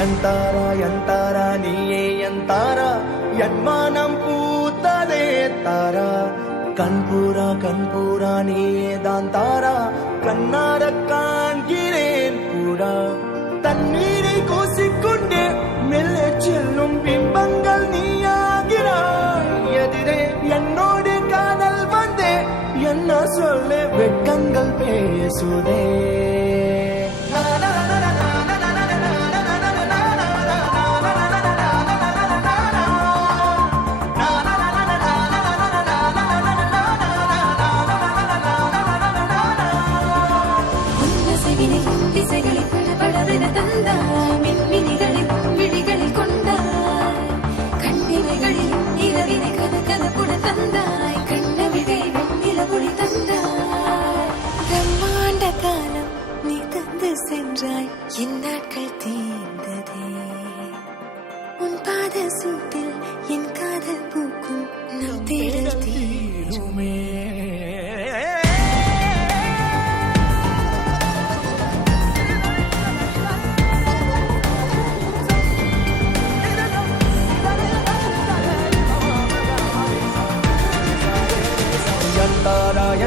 எந்தாரா நீயே எந்தாரா என் மானம் பூத்ததே தாரா கண்பூரா நீயே தான் தாரா கண்ணார காண்கிறேன் பூரா தண்ணீரை கூசிக்கொண்டே மெல்ல செல்லும் பிம்பங்கள் நீயாகிறாய் எதிரே என்னோடு காதல் வந்தே என்ன சொல்ல வெட்கங்கள் பேசுதே காலம் நீ தந்து சென்றாய் என் நாட்கள் தீர்ந்ததே உன் பாத சூட்டில் என் காதல் பூக்கும் நம் தேடல் தீருமே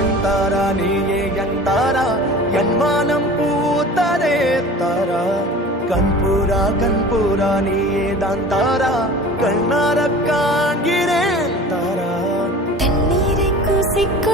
எந்தாரா நீயே எந்தாரா என் மானம் பூத்ததே தாரா கண்பூரா நீயே தான் தாரா கண்ணார காண்கிறேன் தாரா தண்ணீரை கூசிக்கொண்டே